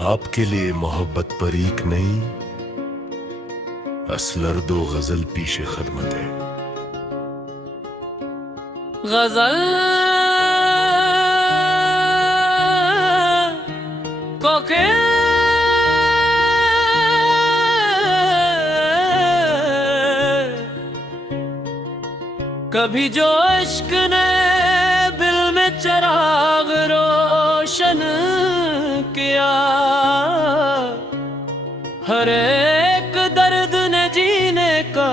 आपके लिए मोहब्बत परीक नहीं, असलर दो गजल पीछे खदमत है। गजल को के कभी जो इश्क ने दिल में चराग रोशन किया, हर एक दर्द ने जीने का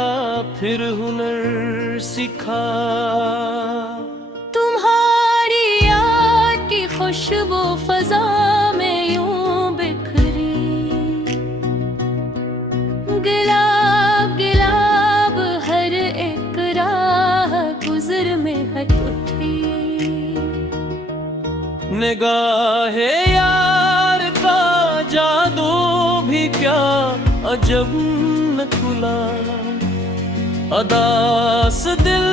फिर हुनर सिखा। तुम्हारी याद की खुशबू फजा में यूं बिखरी, गुलाब गुलाब हर एक राह गुजर में हट उठी। निगाहे यार का जादू भी क्या अजब न खुला, अदास दिल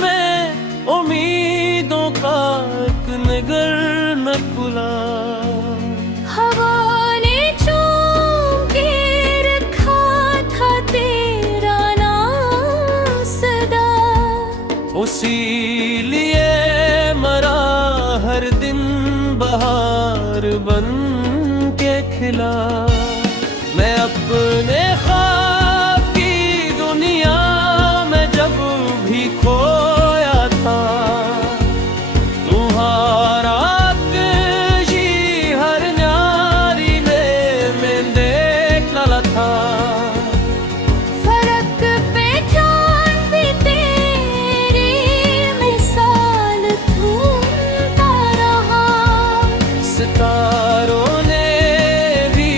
में उम्मीदों का एक निगर न खुला। हवा ने चूम के रखा था तेरा नाम सदा, उसी लिए मरा हर दिन बहार बन के खिला। मैं अपने ख्वाब की दुनिया में जब भी खोया था, तुम्हारा कशी हर न्यारी में देख लाला था। फर्क पहचान भी तेरी मिसाल ढूंढता रहा, सितारों ने भी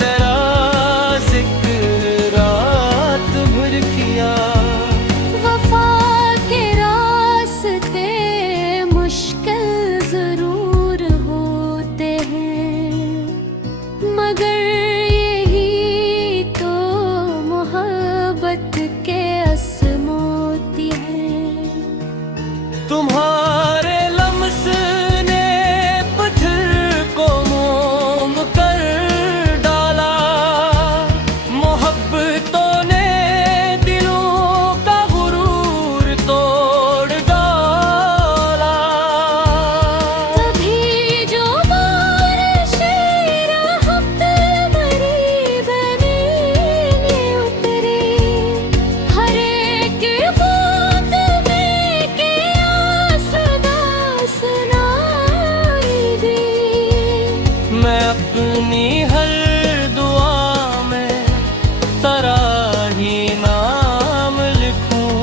तेरा जिक्र रात भर किया। वफा के रास्ते मुश्किल जरूर होते हैं, मगर यही तो मोहब्बत के असमोती हैं। तुम्हारे लम्स ने पत्थर को मोम कर डाला, मोहब्बतों ने दिलों का गुरूर तोड़ डाला। तभी जो बारिशें राहत मरी बने उतरी, हर एक बूंद में क्या सदा सुनाई दी। मैं अपनी हर दुआ में तेरा ही नाम लिखूं,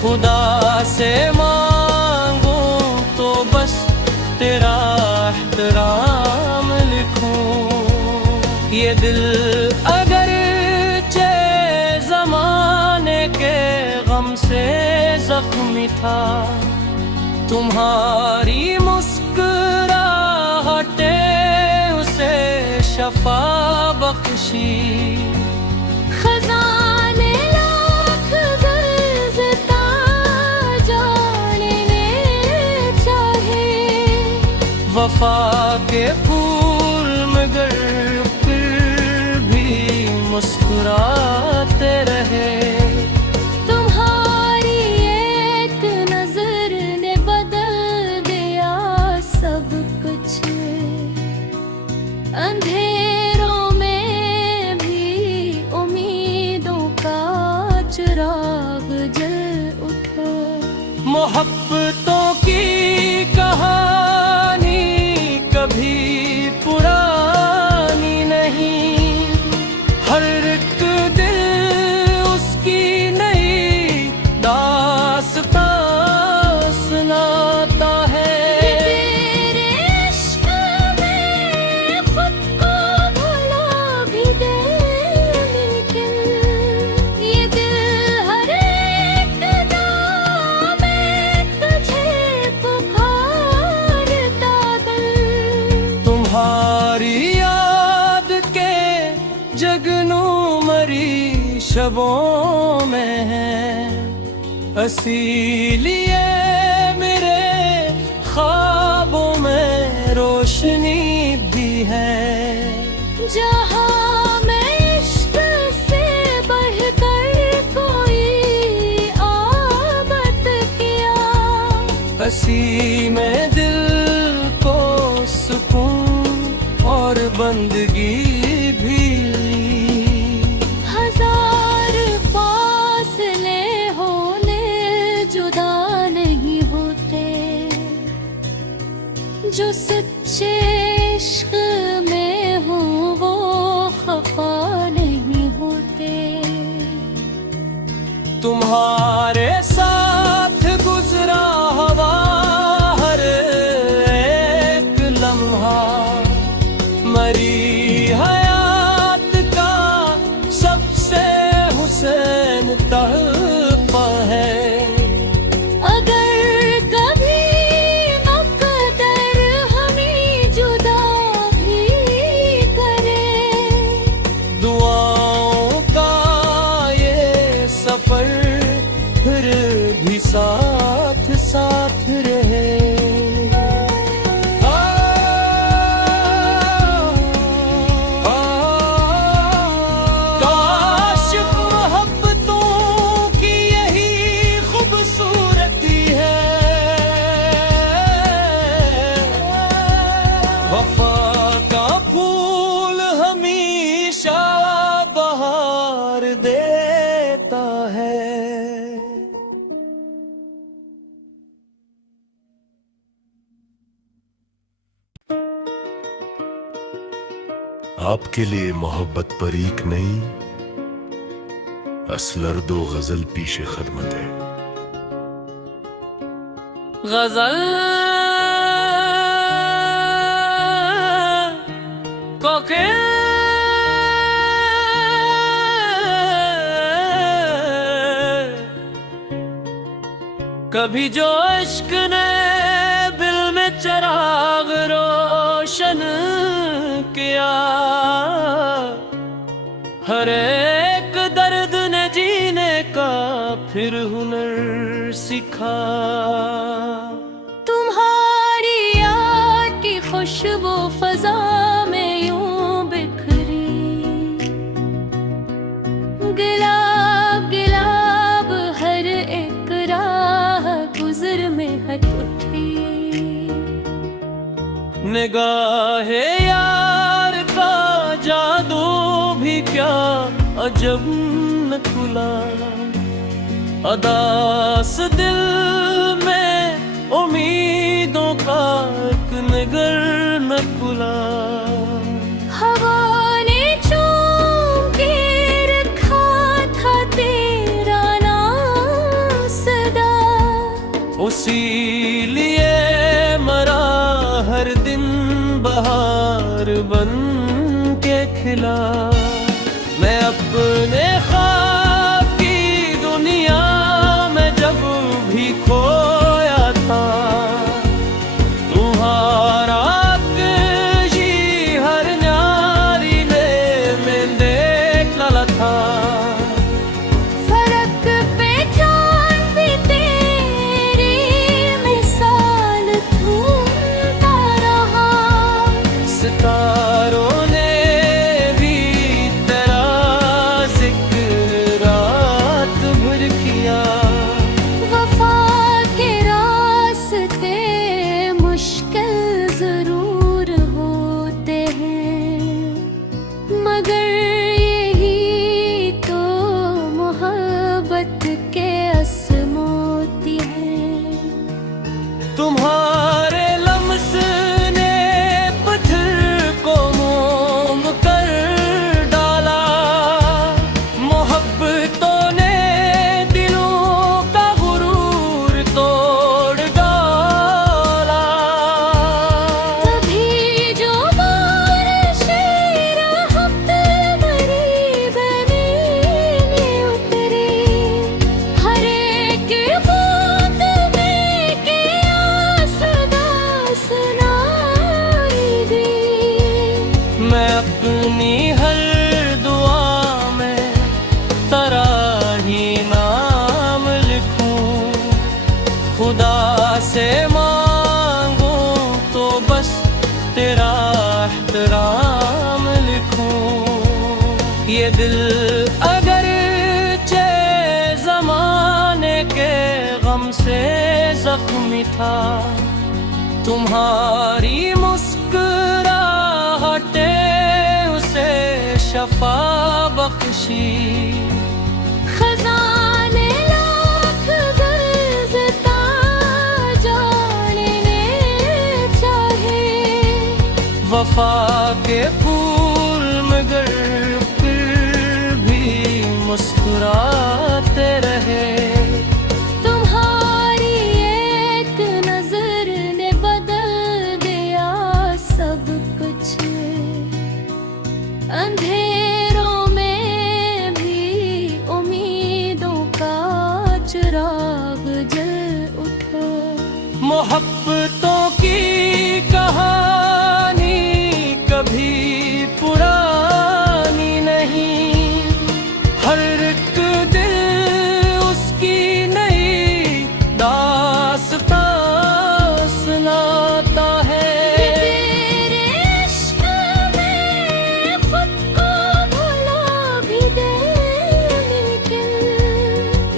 खुदा से मांगूं तो बस तेरा एहतराम लिखूं। ये दिल अगर चे जमाने के गम से जख्मी था, तुम्हारी मुस्कुराहटे उसे शफा बख्शी। खजाने लाख गज़ता जानने चाहे, वफा के फूल मगर फिर भी मुस्कुराते रहे। तुम्हारी एक नजर ने बदल दिया सब कुछ, अंधेरों में भी उम्मीदों का चिराग जल उठा। मोहब्बतों की कहानी कभी पुरानी नहीं, हर एक दिल उसकी नई दास्तां सुनाता है। तेरे इश्क में खुद को भुला भी दे, लेकिन ये दिल हर एक दाम में तुझे पुकारता दिल। तुम्हारी याद के जगनू मरी शबों में है, इसीलिए मेरे ख्वाबों में रोशनी भी है। जहाँ मैं इश्क से बढ़कर कोई आबद किया, हंसी में दिल को सुकून और बंदगी भी ली। हजार फासले होने जुदा नहीं होते, जो सच्चे इश्क में हो वो खफा नहीं होते। तुम्हारे साथ गुजरा हवा हर एक लम्हा, मरी हयात का सबसे हुसैन तहफा है। अगर कभी मकदर हमें जुदा भी करे, दुआओं का ये सफर फिर भी साथ साथ रहे। काश मोहब्बतों की यही खूबसूरती है, वफा का फूल हमेशा बहार देता है। आपके लिए मोहब्बत परीक नहीं, असलर दो गजल पीछे खदमत है। गजल को के कभी जो इश्क ने दिल में चिराग रोशन किया, हर एक दर्द ने जीने का फिर हुनर सिखा। तुम्हारी याद की खुशबू फजा में यूं बिखरी, गुलाब गुलाब हर एक राह गुजर में हट उठी। निगाहे यार का जादू भी क्या अजब न खुला, अदास दिल में उम्मीदों का एक निगर न खुला। हवा ने चूम के रखा था तेरा नाम सदा, उसी लिए मरा हर दिन बहार बन के खिला। मैं अपने ख्वाब की दुनिया में जब भी खोया था, तुम्हारा कशी हर न्यारी ने में देख लाला था। फर्क पहचान भी तेरी मिसाल ढूंढता रहा, सितारों ने भी तेरा जिक्र रात भर किया। वफा के रास्ते मुश्किल जरूर होते हैं, मगर यही तो मोहब्बत के असमोती है। तुम्हारे लम्स ने पत्थर को मोम कर डाला, मोहब्बतों ने दिलों का गुरूर तोड़ डाला। तभी जो बारिशें रहमत भरी ज़मीन में उतरी, हर एक बूंद में कियास सदा सुनाई दी। मैं अपनी हर दुआ में तेरा ही नाम लिखूं, खुदा से मांगूं तो बस तेरा एहतराम लिखूं। ये दिल अगर चे ज़माने के गम से ज़ख्मी था, तुम्हारी मुस्कुराहटे उसे शफा बख्शी। खजाने लाख गरजता जानने चाहे, वफा के फूल मगर फिर भी मुस्कुराते रहे। तुम्हारी एक नजर ने बदल दिया सब कुछ। अंधेरों में भी उम्मीदों का चिराग जल उठा। मोहब्बतों की कहानी कभी पुरानी नहीं, हर एक दिल उसकी नई दास्तां सुनाता है। तेरे इश्क में खुद को भुला भी दे, लेकिन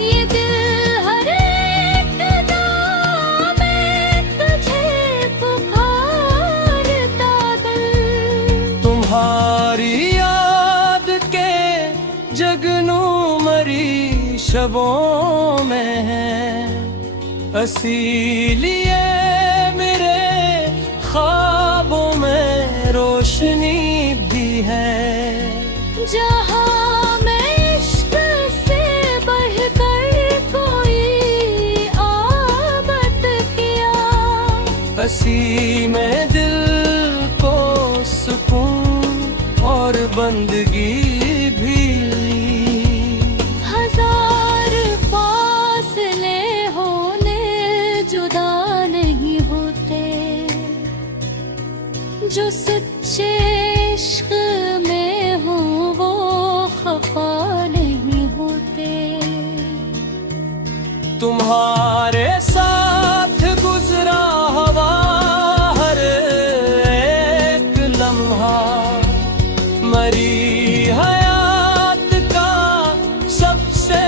ये दिल हर एक दाम में तुझे पुकारता दिल। तुम्हारी याद के जगनू मरी शबों में है, इसीलिए मेरे ख्वाबों में रोशनी भी है। जहाँ मैं इश्क से बढ़कर कोई आबद किया, हंसी में दिल को सुकून और बंदगी भी ली। हजार फासले होने जुदा नहीं होते, जो सच्चे इश्क में हो वो खफा नहीं होते। तुम्हारे साथ गुजरा हवा हर एक लम्हा, मरी हयात का सबसे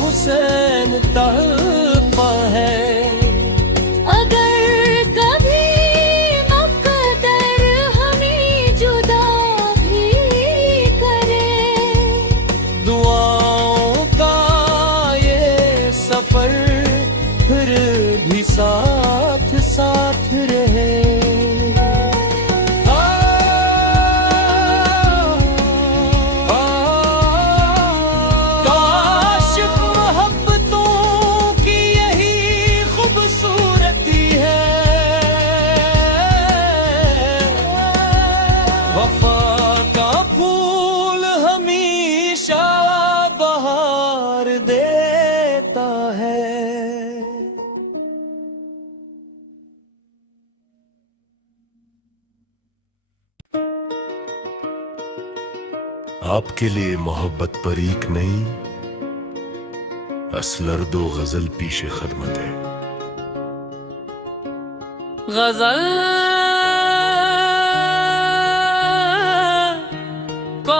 हुसैन तहफा है। अगर कभी मुक़द्दर हमें जुदा भी करे, दुआओं का ये सफर फिर भी साथ साथ रहे। काश मोहब्बतों की यही खूबसूरती है, वफा का फूल हमेशा बहार देता है। आपके लिए मोहब्बत परीक नहीं, असलर दो गजल पीशे खदमत है। गजल को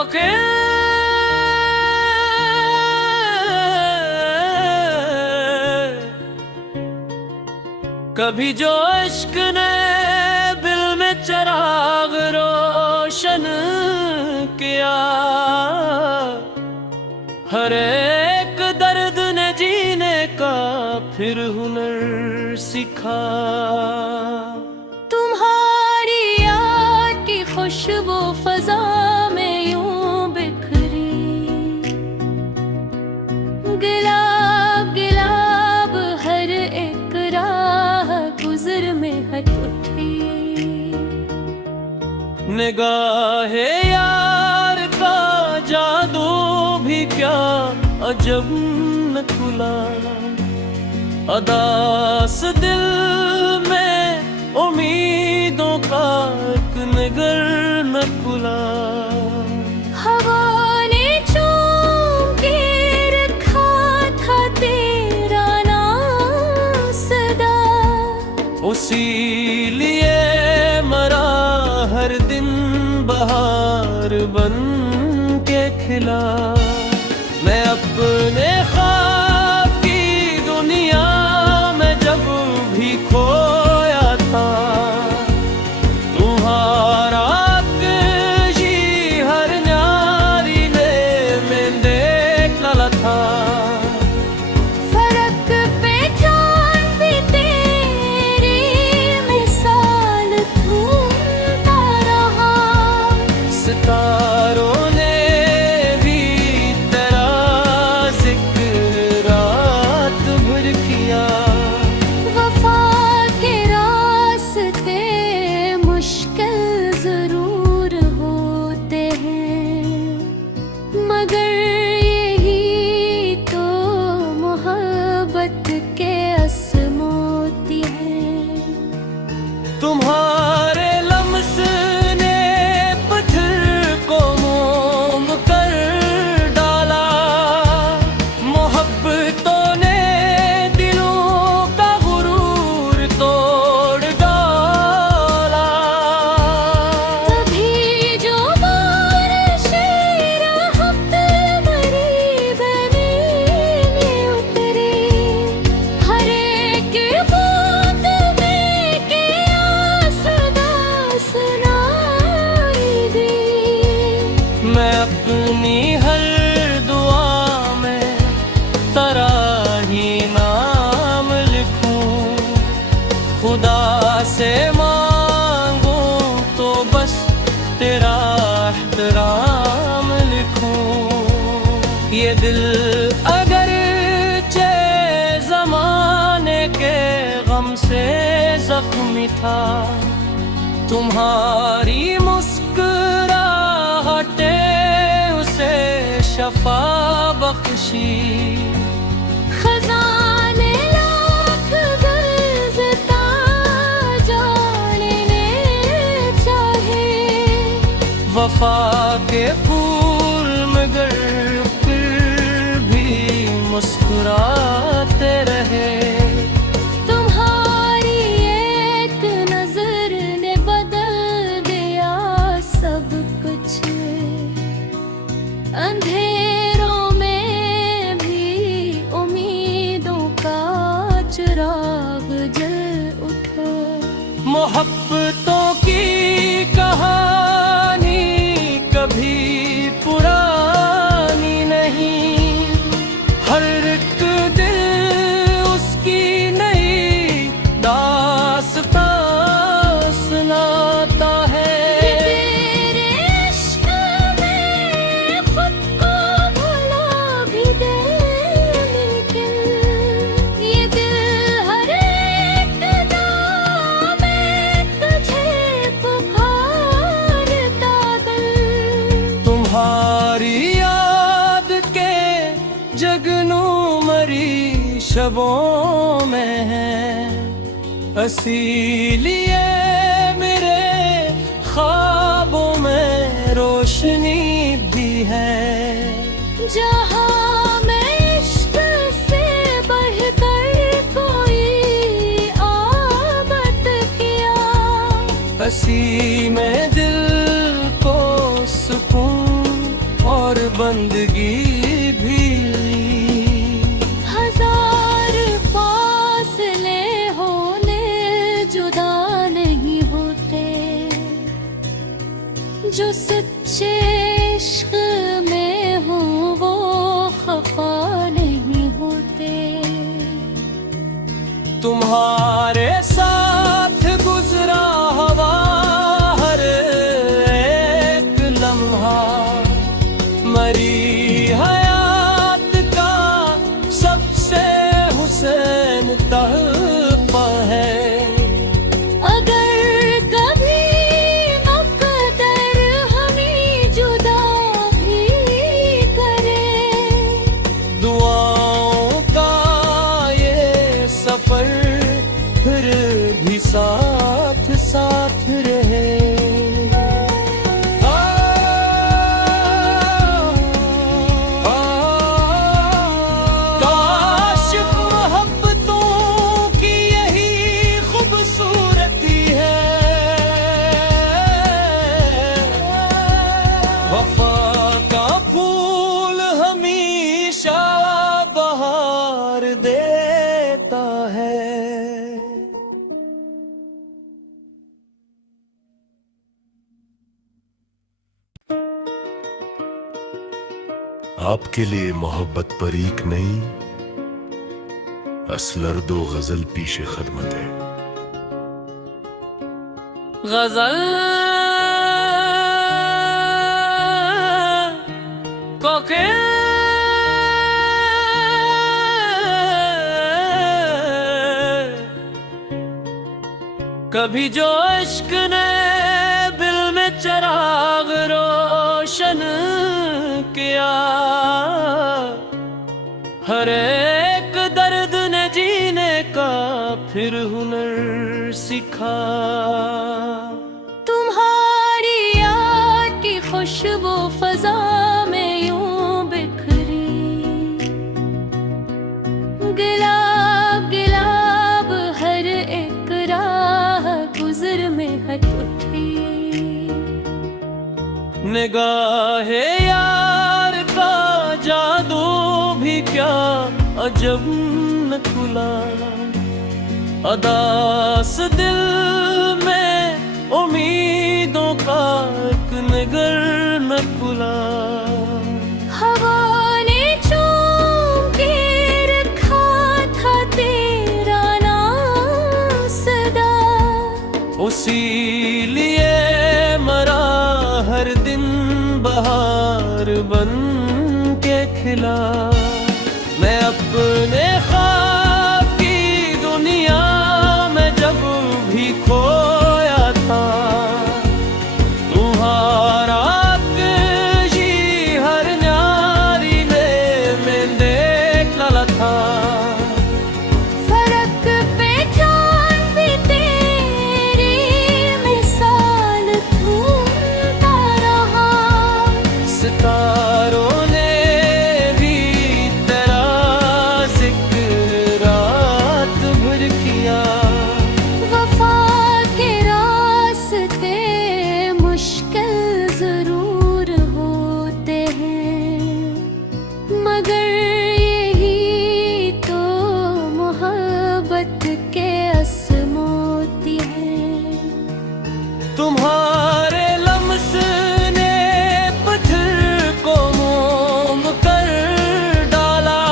कभी जो इश्क ने दिल में चिराग रोशन किया, हर एक दर्द ने जीने का फिर हुनर सिखा। तुम्हारी याद की खुशबू फजा में यूं बिखरी, गुलाब गुलाब हर एक राह गुजर में हट उठी। निगाहे यार का जादू भी क्या अजब न खुला, अदास दिल में उम्मीदों का एक नगर न खुला। हवा ने चूम के रखा था तेरा नाम सदा, उसी लिए मरा है हर दिन बहार बन के खिला। मैं अपने ख्वाब की दुनिया में जब भी खोया था, तुम्हारा कशी हर न्यारी ले में देख लाला था। फर्क पहचान भी तेरी मिसाल ढूंढता रहा। सितारों ने भी तेरा जिक्र रात भर किया। वफा के रास्ते मुश्किल जरूर होते हैं, मगर यही तो मोहब्बत के असमोती है। तुम्हारे लम्स ने पत्थर को मोम कर डाला। मोहब्बतों ने दिलों का गुरूर तोड़ डाला। तभी जो बारिशें राहत भरी बनी में उतरी, हर एक बूंद में किया सदा सुनाई दी। मैं अपनी हर दुआ में तेरा ही नाम लिखूं। खुदा से मांगूं तो बस तेरा एहतराम लिखूं। ये दिल अगर ज़माने के गम से जख्मी था, तुम्हारी मुस्कुराहटे उसे शफा बख्शी। खजाने लाख गज़ता जानने चाहे, वफा के फूल मगर फिर भी मुस्कुराते रहे। तुम्हारी एक नजर ने बदल दिया सब कुछ। अंधेरों में भी उम्मीदों का चिराग जल उठा। मोहब्बतों की कहानी कभी पुरानी नहीं। हर एक दिल उसकी नई दास्तां सुनाता है। तेरे इश्क में खुद को भुला भी दे, लेकिन ये दिल हर एक दाम में तुझे पुकारता दिल। तुम्हारी याद के जगनू मरी शबों में है, इसीलिए मेरे ख्वाबों में रोशनी भी है। जहाँ मैं इश्क से बढ़कर कोई आबद किया, हंसी में दिल को सुकून और बंदगी भी। हजार फासले होने जुदा नहीं होते, जो सच्चे इश्क में हो वो खफा नहीं होते। तुम्हारे साथ गुजरा हवा हर एक लम्हा, मरी हयात का सबसे हुसैन तहफा है। अगर कभी मुक़द्दर हमें जुदा भी करे, दुआओं का ये सफर फिर भी साथ साथ रहे। काश मोहब्बतों की यही खूबसूरती है, आपके लिए मोहब्बत परीक नहीं, असलर दो गजल पीछे खदमत है। गजल को के कभी जो इश्क ने दिल में चिराग रोशन किया, हर एक दर्द ने जीने का फिर हुनर सिखा। तुम्हारी याद की खुशबू फजा में यूं बिखरी, गुलाब गुलाब हर एक राह गुजर में हट उठी। निगाहे यार का जादू भी क्या अजब न खुला, अदास दिल में उम्मीदों का एक निगर न खुला। हवा ने चूम के रखा था तेरा नाम सदा, उसी लिए मरा हर दिन बहार बन के खिला। मैं अपने ख्वाब की दुनिया में जब भी खोया था, तुम्हारा कशी हर न्यारी में देख लला था। फर्क पहचान भी तेरी मिसाल ढूंढता रहा, सितारों ने भी तेरा जिक्र रात भर किया। वफा के रास्ते मुश्किल जरूर होते हैं, मगर यही तो मोहब्बत के असमोती हैं। तुम्हारे लम्स ने पत्थर को मोम कर डाला,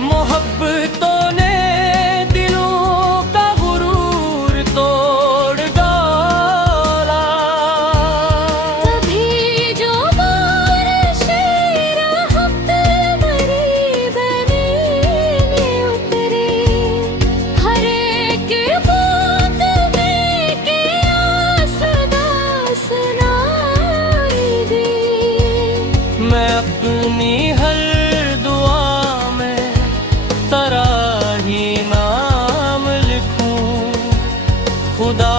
मोहब्बतों ने दिलों का गुरूर तोड़ डाला। तभी जो बारिशें रहमत भरी बनी में उतरी, हर एक बूंद में क्या सदा सुनाई दी। मैं अपनी हर दुआ में तेरा ही नाम लिखूं, खुदा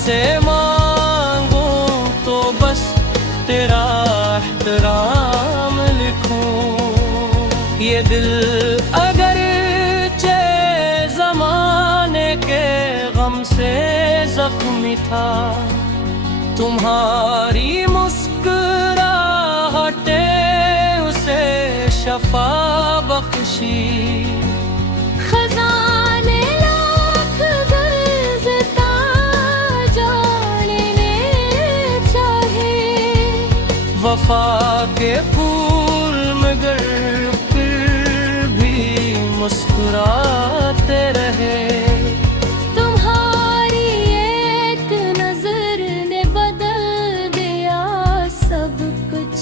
से मांगूं तो बस तेरा एहतराम लिखूं। ये दिल अगर चे जमाने के गम से जख्मी था, तुम्हारी मुस्कुराहटे उसे शफा बख्शी। खजाने लाख गुलज़ता जानने चाहे, वफा के फूल मगर फिर भी मुस्कुराते रहे। तुम्हारी एक नजर ने बदल दिया सब कुछ,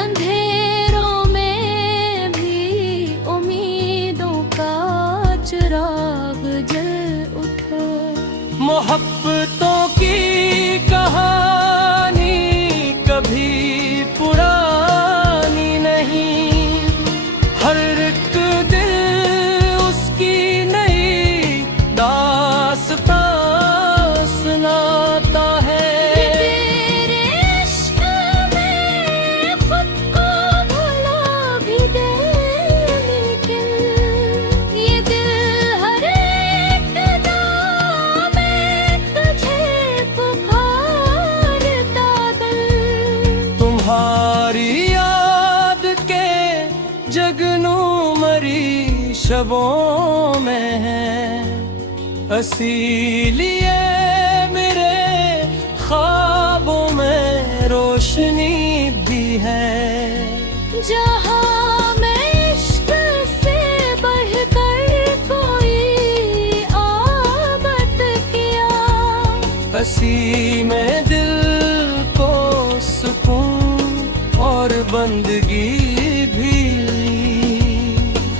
अंधेरों में भी उम्मीदों का चिराग जल उठा। मोहब्बतों की कहानी कभी पुरानी नहीं, हर एक दिल उसकी नई दास्तां सुनाता है। तेरे इश्क में खुद को भुला भी दे, लेकिन ये दिल हर एक दाम में तुझे पुकारता दिल। तुम्हारी याद के जगनू मरी शबों में है, इसीलिए मेरे ख्वाबों में रोशनी भी है। जहाँ मैं इश्क से बढ़कर कोई आबद किया, हंसी में दिल को सुकून और बंदगी भी।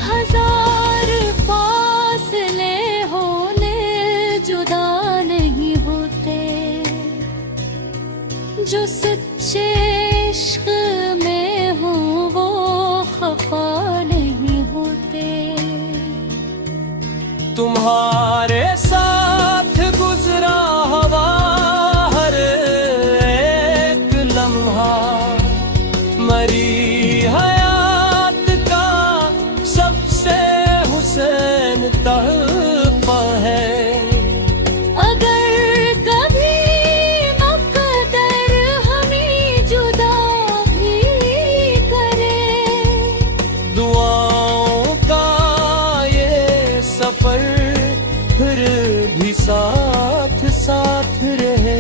हजार फासले होने जुदा नहीं होते, जो सच्चे इश्क में हो वो खफा नहीं होते। तुम्हारे साथ गुजरा हवा हर एक लम्हा, मरी हयात का सबसे हुसैन तहफा है। अगर कभी मकदर हमें जुदा भी करे, दुआओं का ये सफर फिर भी साथ साथ रहे।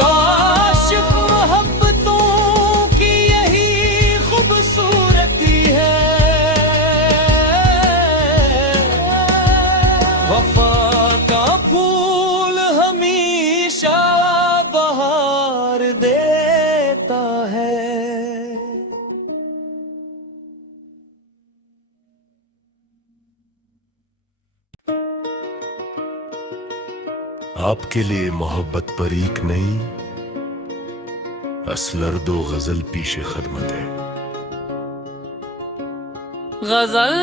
काश मोहब्बतों की यही खूबसूरती है, वफा का फूल हमेशा बहार देता है। आपके लिए मोहब्बत परीक नहीं, असलर दो गजल पीछे खदमत है। गजल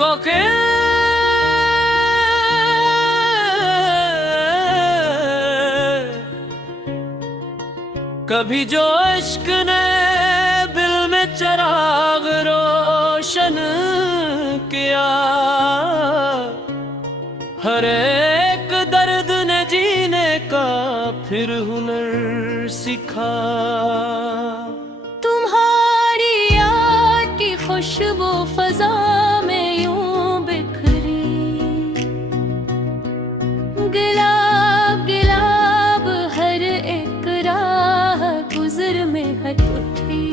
को के कभी जो इश्क ने दिल में चिराग रोशन किया, हर एक दर्द ने जीने का फिर हुनर सिखा। तुम्हारी याद की खुशबू फजा में यूं बिखरी, गुलाब गुलाब हर एक राह गुजर में हट उठी।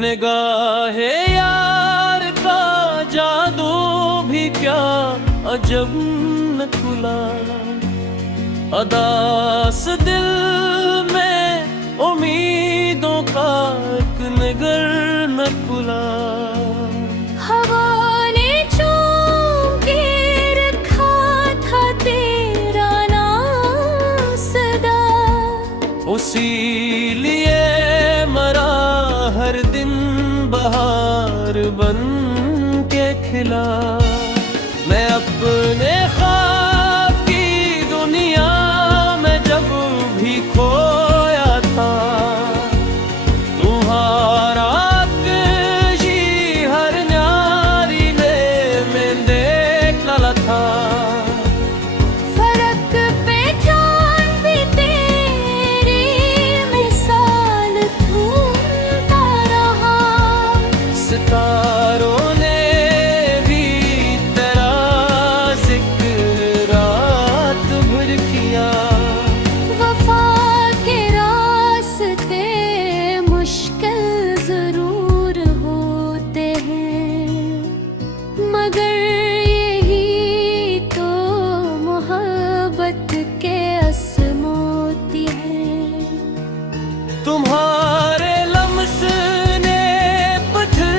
निगाहे यार का जादू भी क्या अजब न खुला, अदास दिल में उम्मीदों का एक निगर न खुला। हवा ने चूम के रखा था तेरा नाम सदा, उसी लिए मरा हर दिन बहार बन के खिला। मैं अपने ख्वाब की दुनिया में जब भी खोया था, तुम्हारा कशी हर न्यारी ले में देख लाला था। फर्क पहचान भी तेरी मिसाल ढूंढता रहा, सितारों ने भी तेरा जिक्र रात भर किया। वफा के रास्ते मुश्किल जरूर होते हैं, मगर यही तो मोहब्बत के असमोती है। तुम्हारे लम्स ने पत्थर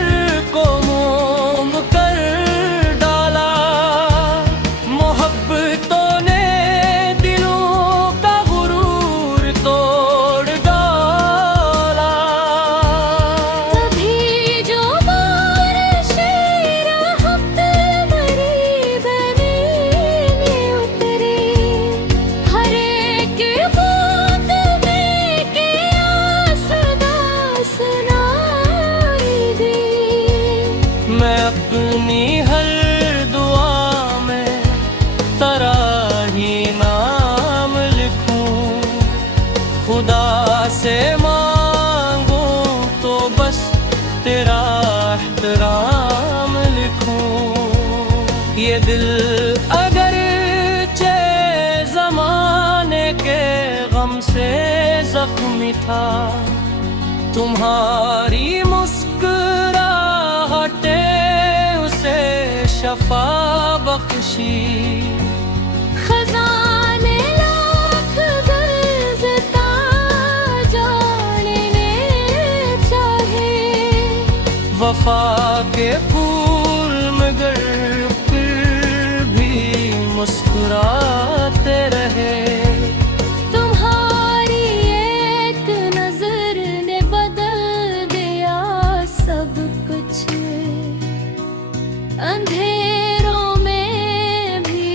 को मोम कर डाला, मोहब्बतों ने दिलों का गुरूर तोड़ डाला। तभी जो बारिशे राहत मरी बनी उतरी, हर एक बूंद में के आसदा सुनाई दी। मैं अपनी हर दुआ में तेरा ही नाम लिखूं, खुदा से मांगूं तो बस तेरा एहतराम लिखूं। ये दिल अगर चे जमाने के गम से जख्मी था, तुम्हारी मुस्कुराहटे उसे शफा बख्शी। खजाने लाख गज़ता जानने चाहे, वफा के फूल मगर फिर भी मुस्कुराते रहे। तुम्हारी एक नजर ने बदल दिया सब कुछ, अंधेरों में भी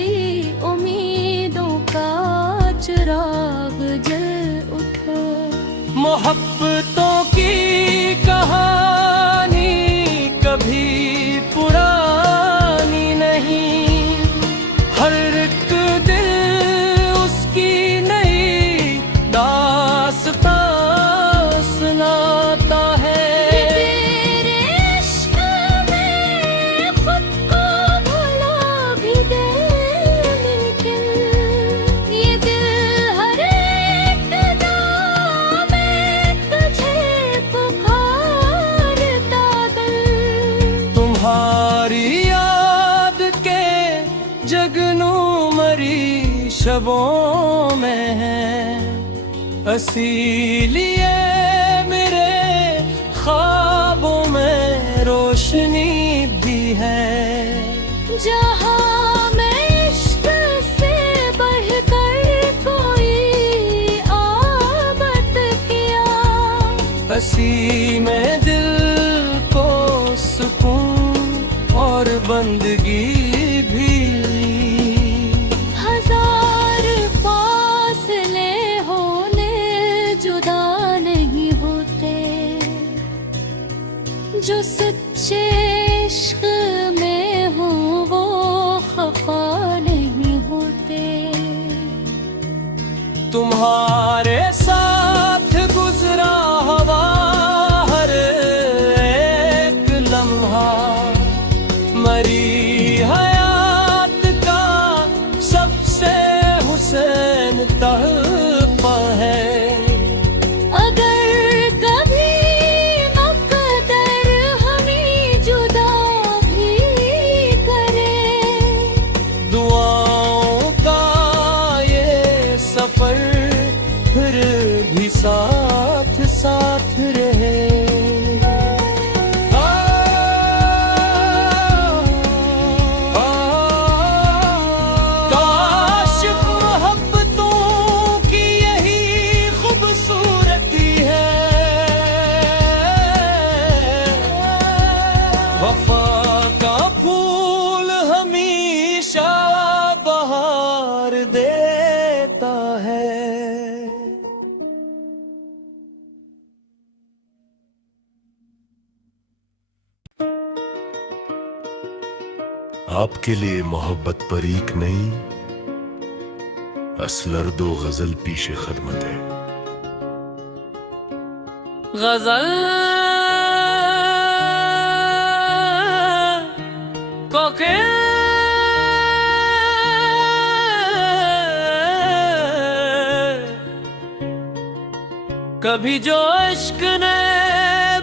उम्मीदों का चिराग जल उठा। मोहब्बतों की कहानी कभी पुरानी नहीं, हर एक दिल उसकी नई दास्तां सुनाता है। तेरे इश्क में खुद को भुला भी दे, लेकिन ये दिल हर एक दाम में तुझे पुकारता दिल। तुम्हारी याद के जगनू मरी शबों में है, इसीलिए मेरे ख्वाबों में रोशनी भी है। जहाँ मैं इश्क से बढ़कर कोई आबद किया, हंसी में दिल को सुकून और बंदगी भी ली। हजार फासले होने जुदा नहीं होते, जो सच्चे इश्क में हो वो खफा नहीं होते। तुम्हारे साथ गुजरा हवा हर एक लम्हा, मरी हयात का सबसे हुसैन तहफा है। अगर कभी मुक़द्दर हमें जुदा भी करे, दुआओं का ये सफर फिर भी साथ साथ रहे। काश मोहब्बतों की यही खूबसूरती है, वफा का फूल हमेशा बहार देता है। आपके लिए मोहब्बत परीक नहीं, असलर दो गजल पीछे खदमत है। गजल को के कभी जो इश्क ने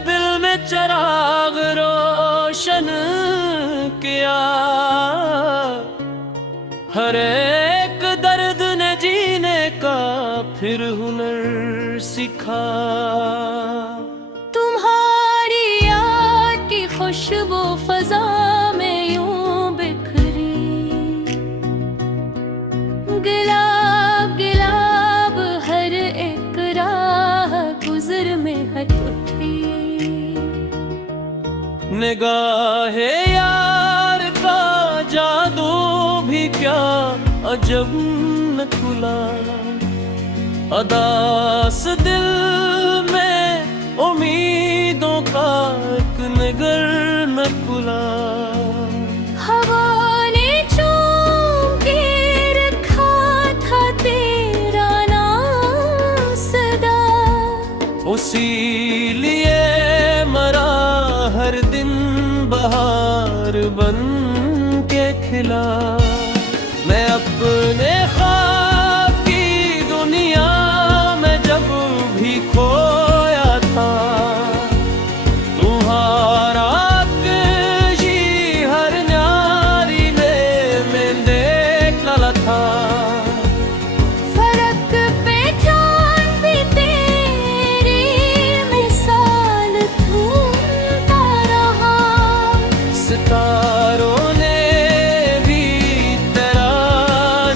दिल में चिराग रोशन किया, हर एक दर्द ने जीने का फिर हुनर सिखा। तुम्हारी याद की खुशबू फजा में यूं बिखरी, गुलाब गुलाब हर एक राह गुजर में हट उठी। निगाहे यार का जादू भी क्या अजब न खुला, अदास दिल में उम्मीदों का एक निगर न खुला। हवा ने चूम के रखा था तेरा नाम सदा, उसी लिए मरा हर दिन बहार बन के खिला। मैं अपने ख्वाब की दुनिया में जब भी खोया था, तुम्हारा जी हर न्यारी ले मैं देख लाला था। फर्क पहचान भी तेरी मिसाल ढूंढता रहा। सितारों ने भी तेरा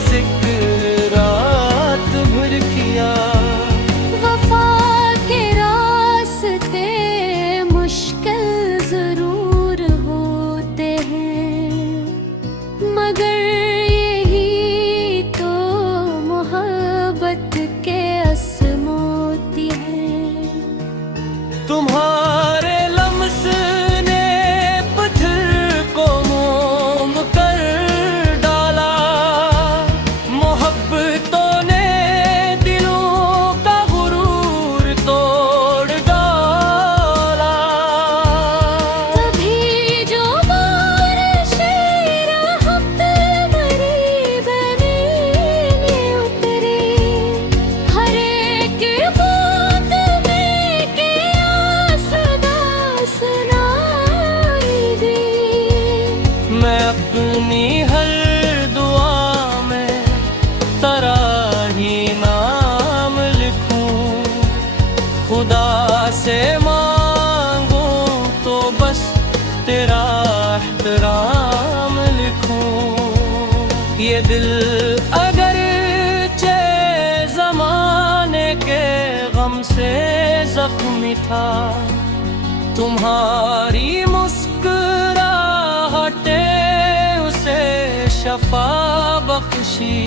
जिक्र रात भर किया। वफा के रास्ते मुश्किल जरूर होते हैं, मगर यही तो मोहब्बत के असमोती हैं। तुम्हारे लम्स ने पत्थर को मोम कर डाला। मोहब्बतों ने दिलों का गुरूर तोड़ डाला। तभी जो बारिशें रहमत मरी बने उतरी, हर एक बूंद में किया सदा सुनाई दी। मैं अपनी हर दुआ में तेरा ही नाम लिखूं। खुदा से मांगूं तो बस तेरा एहतराम लिखूं। ये दिल अगर ज़माने के गम से जख्मी था, तुम्हारी मुस्कुराहटे उसे शफा बख्शी।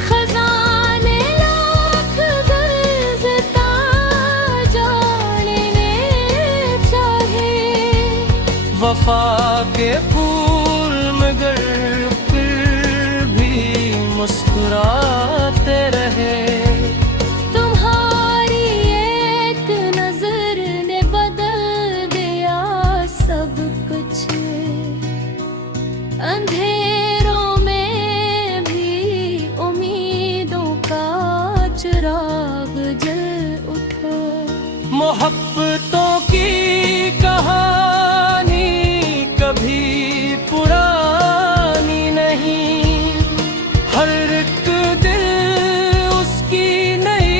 खजाने लाख गरजता जानने चाहे, वफा के फूल मगर फिर भी मुस्कुराते रहे। तुम्हारी एक नजर ने बदल दिया सब कुछ। अंधेरों में भी उम्मीदों का चिराग जल उठा। मोहब्बतों की कहानी कभी पुरानी नहीं। हर एक दिल उसकी नई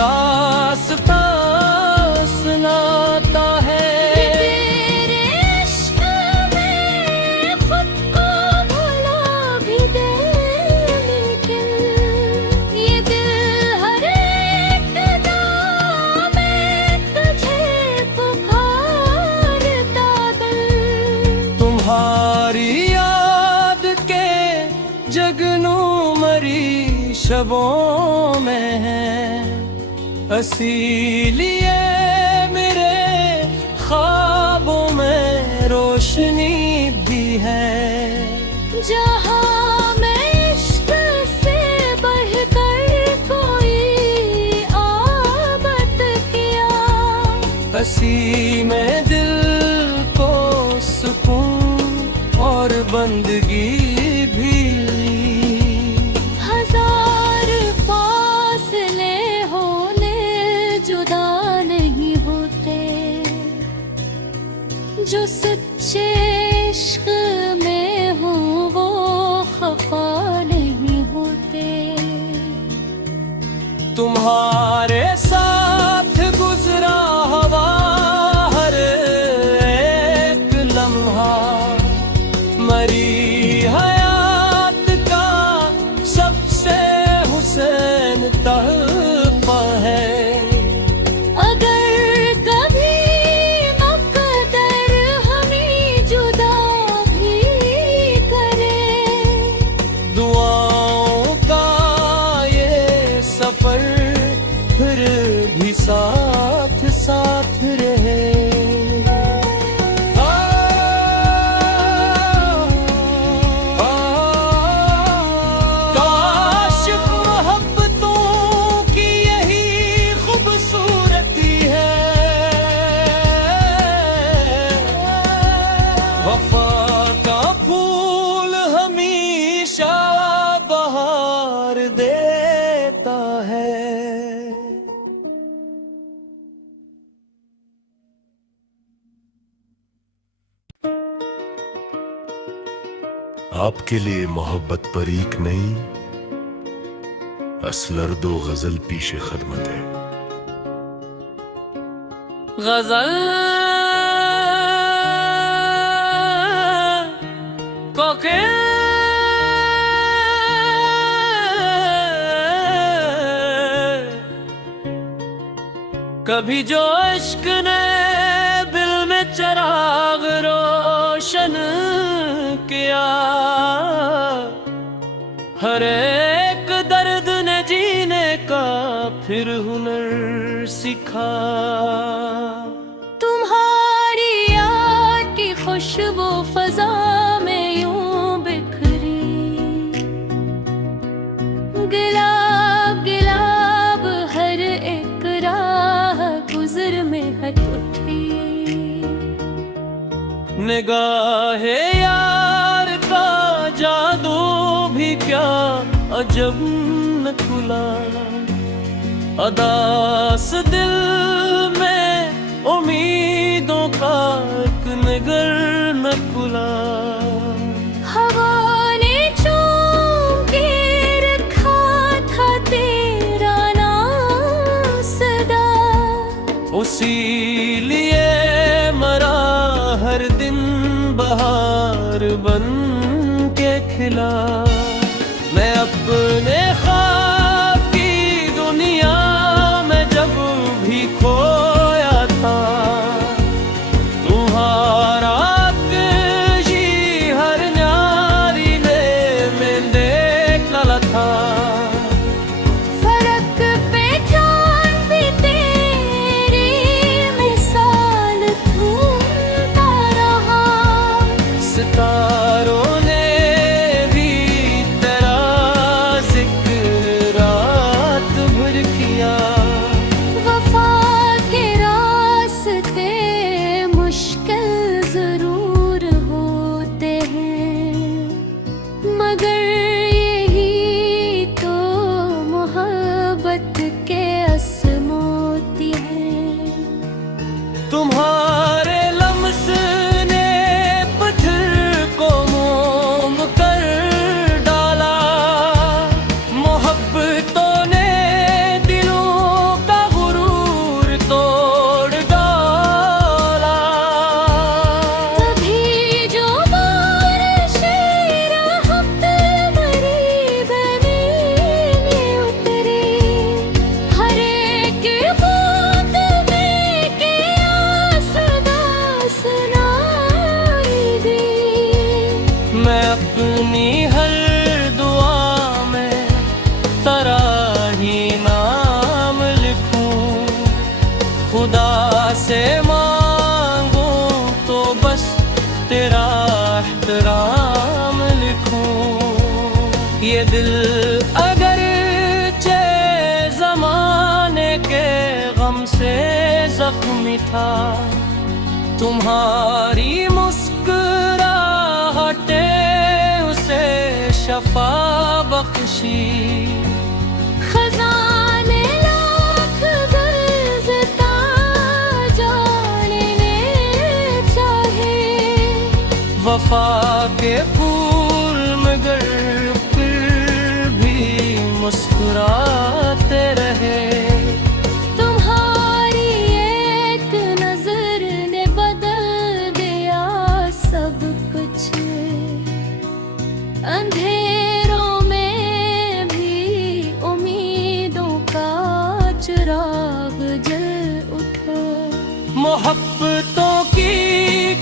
दास्तां सुनाता है। तेरे इश्क में खुद को भुला भी दे, लेकिन ये दिल हर एक दाम में तुझे पुकारता दिल। तुम्हारी याद के जगनू मरी शबों में है, इसीलिए मेरे ख्वाबों में रोशनी भी है। जहाँ मैं इश्क से बढ़कर कोई आबद किया, हंसी में दिल को सुकून और बंदगी भी। हजार फासले होने जुदा नहीं होते, जो सच्चे इश्क में हो वो खफा नहीं होते। तुम्हारे साथ गुजरा हवा हर एक लम्हा, मरी हयात का सबसे हुसैन तहफा है। अगर कभी मकदर हमें जुदा भी करे, दुआओं का ये सफर फिर भी साथ साथ रहे। काश मोहब्बतों की यही खूबसूरती है, वफा का फूल आपके लिए मोहब्बत परीक नहीं, असलर दो गजल पीछे खदमत है। गजल को के कभी जो इश्क ने दिल में चिराग रोशन किया, हर एक दर्द ने जीने का फिर हुनर सिखा। तुम्हारी याद की खुशबू फजा में यूं बिखरी, गुलाब गुलाब हर एक राह गुजर में हट उठी। निगाहे यार का जादू भी क्या अजब न खुला, अदास दिल में उम्मीदों का एक नगर न खुला। हवा ने चूम के रखा था तेरा नाम सदा, उसी लिए मरा हर दिन बहार बन के खिला। मैं अपने ख्वाब की दुनिया में जब भी खोया था, तुम्हारा कशी हर न्यारी ने में देख डाला था। फर्क पहचान भी तेरी मिसाल ढूंढता रहा, सितारों ने भी तेरा जिक्र रात भर किया। वफा के रास्ते मुश्किल जरूर होते हैं, मगर यही तो मोहब्बत के असमोती है। तुम्हारे लम्स ने पत्थर को मोम कर डाला, मोहब्बतों ने दिलों का गुरूर तोड़ डाला। तभी जो बारिशें रहमत मरी बनी में उतरी, हर एक बूंद में कियास दास सुनाई दी। मैं अपनी हर दुआ में तेरा ही नाम लिखूं, खुदा से मांगूं तो बस तेरा एहतराम लिखूं। ये दिल अगर चे जमाने के गम से जख्मी था, तुम्हारी मुस्कुराहटे उसे शफा बख्शी। खजाने लाख गरजता जानने चाहे, वफा के फूल मगर फिर भी मुस्कुराते रहे। तुम्हारी एक नजर ने बदल दिया सब कुछ, अंधेरों में भी उम्मीदों का चिराग जल उठा। मोहब्बतों की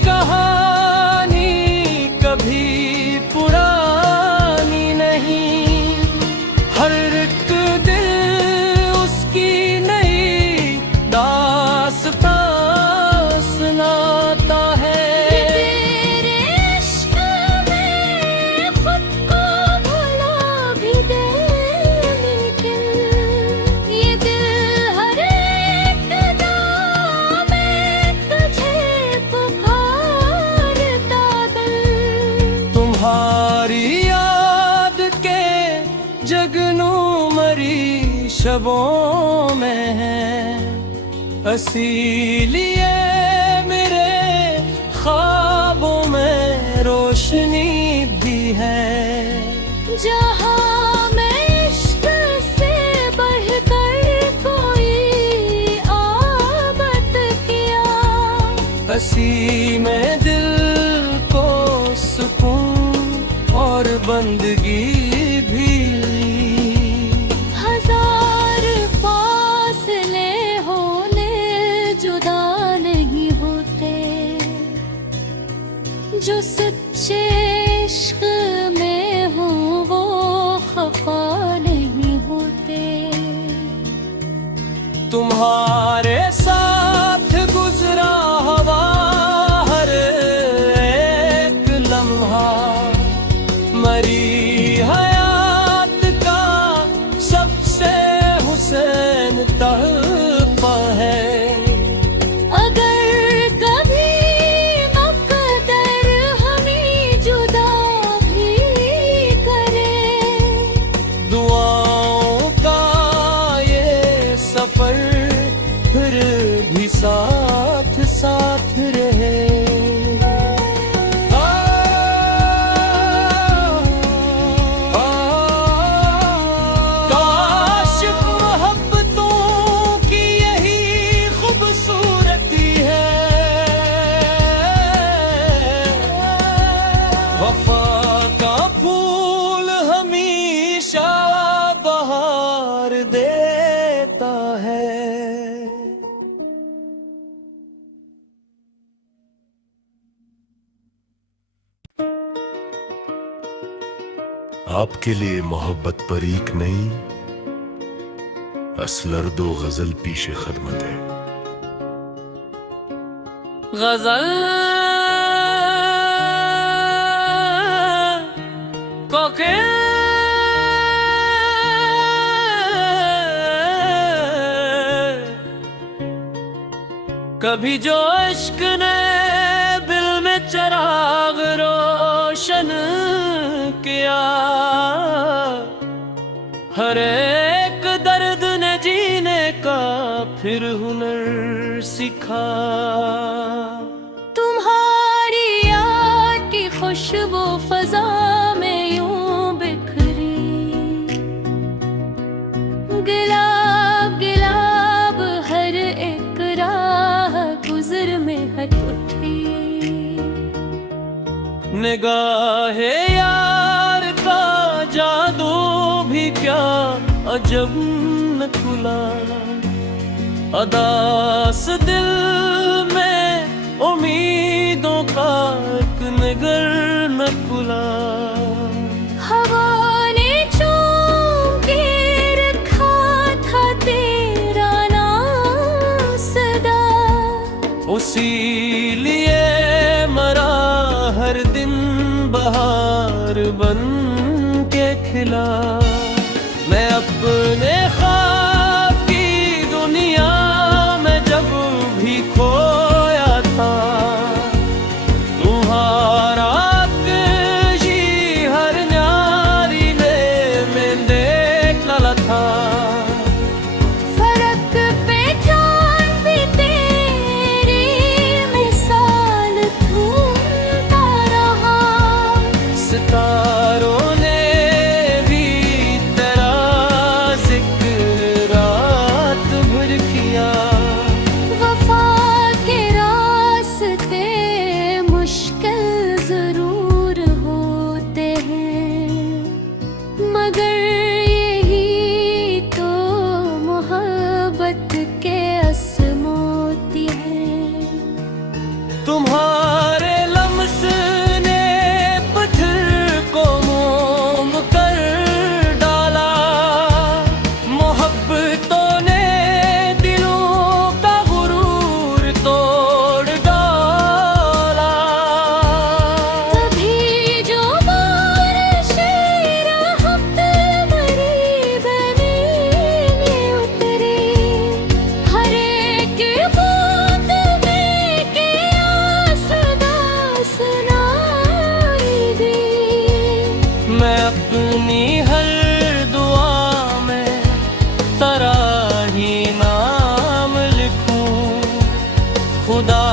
कहानी कभी पुरानी नहीं, हर एक दिल उसकी नई दास्तां सुनाता है। तेरे इश्क में खुद को भुला भी दे, लेकिन ये दिल हर एक दाम में तुझे पुकारता दिल। तुम्हारी याद के जगनू मरी शबों में है, इसीलिए मेरे ख्वाबों में रोशनी भी है। हंसी में दिल को सुकून और बंदगी भी। हजार फासले होने जुदा नहीं होते, जो सच्चे इश्क में हो वो खफा नहीं होते। तुम्हारे साथ गुजरा हवा हर एक लम्हा, मरी हयात का सबसे हुसैन तोहफा है। अगर कभी मकदर हमें जुदा भी करे, दुआओं का ये सफर फिर भी साथ साथ रहे। काश मोहब्बतों की यही खूबसूरती है, वफा का फूल हमेशा बहार देता है। आपके लिए मोहब्बत परीक नहीं, असलर दो गजल पीशे खदमत है। गजल को कभी जो इश्क ने दिल में चिराग रोशन किया, हर एक दर्द ने जीने का फिर हुनर सिखा। तुम्हारी याद की खुशबू फजा में यूं बिखरी, गुलाब गुलाब हर एक राह गुजर में हट उठी। निगाहे यार का जादू भी क्या अजब न खुला, अदास दिल में उम्मीदों का एक नगर न खुला। हवा ने चूम के रखा था तेरा नाम सदा, उसी लिए मरा हर दिन बहार बन के खिला। मैं अपने ख्वाब की दुनिया में जब भी खोया था, तुम्हारा कशी हर न्यारी ने में देख लाला था। फर्क पहचान भी तेरी मिसाल ढूंढता रहा, सितारों ने भी तेरा जिक्र रात भर किया। वफा के रास्ते मुश्किल जरूर होते हैं, मगर यही तो मोहब्बत के असमोती है। तुम्हारे लम्स ने पत्थर को मोम कर डाला, मोहब्बतों ने दिलों का गुरूर तोड़ डाला। तभी जो बारिशें राहत मरी बने उतरी, हर एक बूंद में किया सदा सुनाई दी। मैं अपनी हर दुआ में तेरा ही नाम लिखूं, खुदा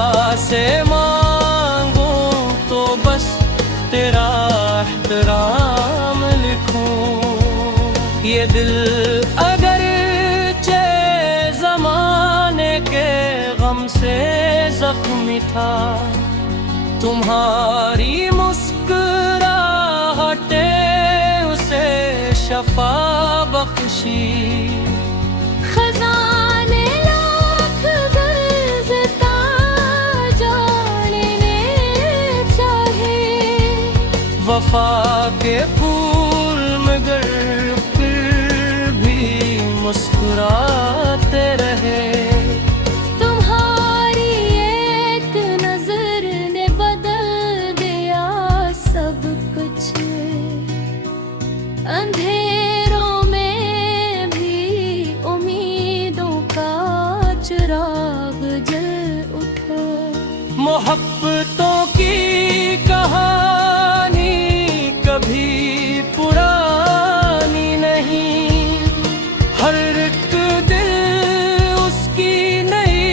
से मांगूं तो बस तेरा एहतराम लिखूं। ये दिल अगर चे जमाने के गम से जख्मी था। तुम्हारी मुस्कुराहटे उसे शफा बख्शी। खजाने लाख गरजता जानने चाहे, वफा के फूल मगर फिर भी मुस्कुराते रहे। तुम्हारी एक नजर ने बदल दिया सब कुछ। अंधेरों में भी उम्मीदों का चिराग जल उठा। मोहब्बतों की कहानी कभी पुरानी नहीं। हर एक दिल उसकी नई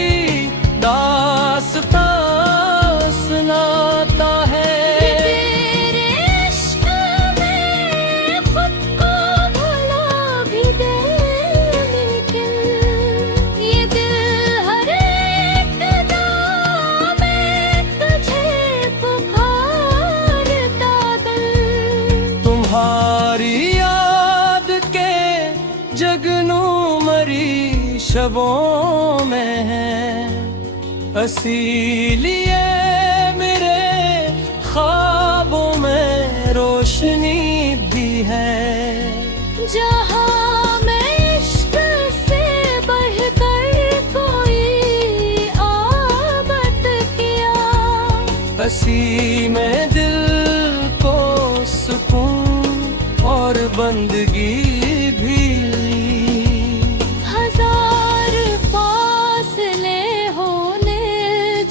दास्तां सुनाता है। तेरे इश्क में खुद को भुला भी दे, लेकिन ये दिल हर एक दाम में तुझे पुकारता दिल। तुम्हारी याद के जगनू मरी शबों में है, इसीलिए मेरे ख्वाबों में रोशनी भी है। जहाँ मैं इश्क से बढ़कर कोई आबद किया, हंसी में दिल को सुकून और बंदगी भी। हजार फासले होने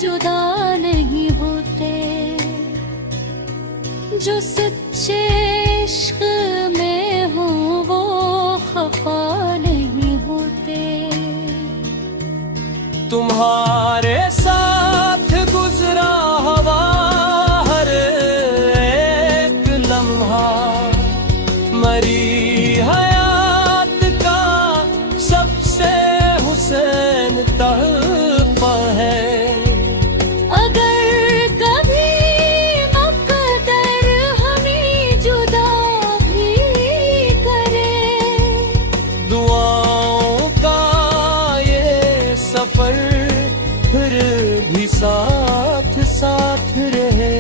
जुदा नहीं होते, जो सच्चे इश्क में हो वो खफा नहीं होते। तुम्हारे साथ गुजरा हवा हर एक लम्हा, मरी हयात का सबसे हुसैन तोहफा है। अगर कभी मुक़द्दर हमें जुदा भी करे, दुआओं का ये सफर फिर भी साथ साथ रहे।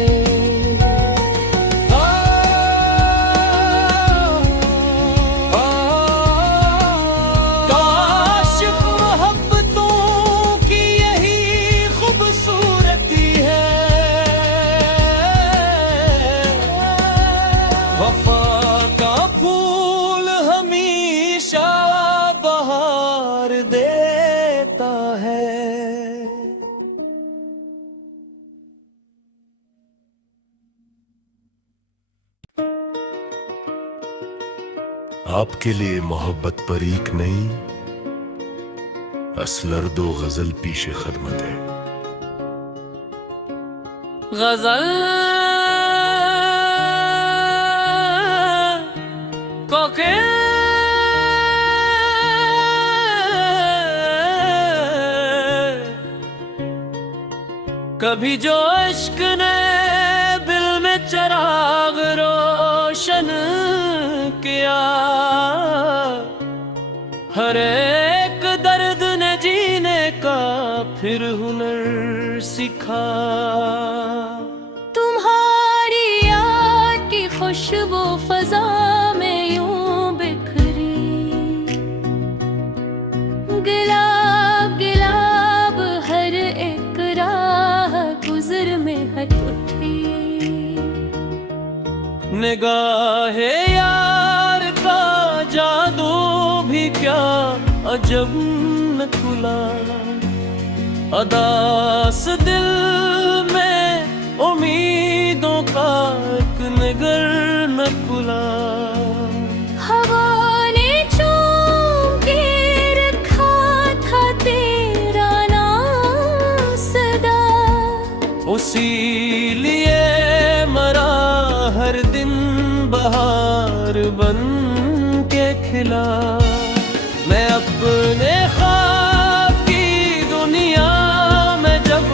काश मोहब्बतों की यही खूबसूरती है, वफा का फूल हमेशा बहार देता है। आपके लिए मोहब्बत परीक नहीं, असलर दो गजल पीछे खदमत है। गजल को के कभी जो इश्क ने दिल में चिराग रोशन किया, हर एक दर्द ने जीने का फिर हुनर सिखा। तुम्हारी याद की खुशबू फजा में यूं बिखरी, गुलाब गुलाब हर एक राह गुजर में हट उठी। निगाहे यार का जादू भी क्या अजब न खुला, अदास दिल में उम्मीदों का एक निगर न खुला। हवा ने चूम के रखा था तेरा नाम सदा, उसी लिए मरा हर दिन बहार बन के खिला। मैं अपने ख्वाब की दुनिया में जब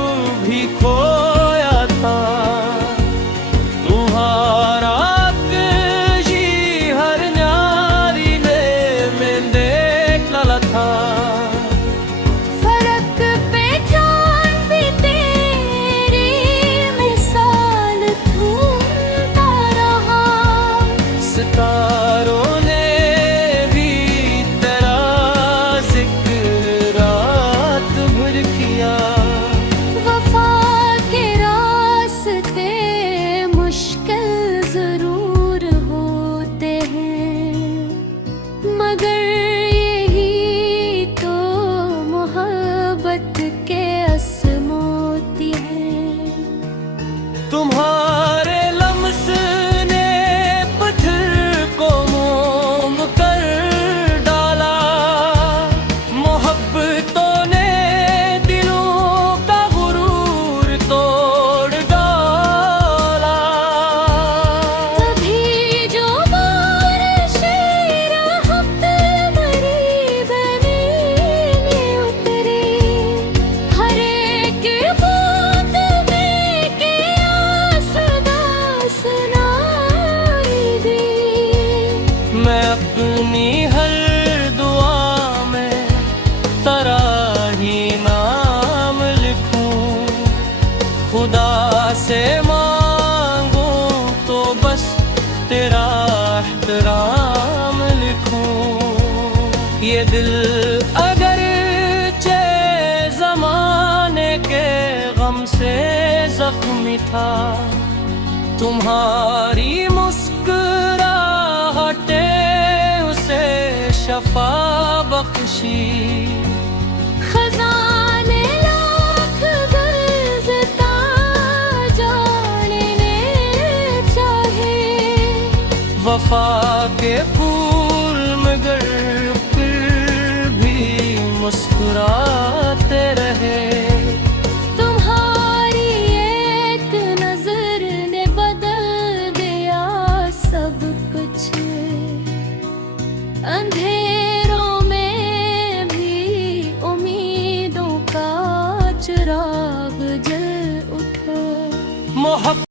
ही नाम लिखूं, खुदा से मांगूं तो बस तेरा एहतराम लिखूं। ये दिल अगर चे ज़माने के गम से ज़ख्मी था, तुम्हारी मुस्कुराहटे उसे शफा बख्शी। खजाने लाख गरजता जानने चाहे, वफा के फूल मगर फिर भी मुस्कुराते रहे। तुम्हारी एक नजर ने बदल दिया सब कुछ, अंधेरों में भी उम्मीदों का चिराग जल उठा। मोहब्बत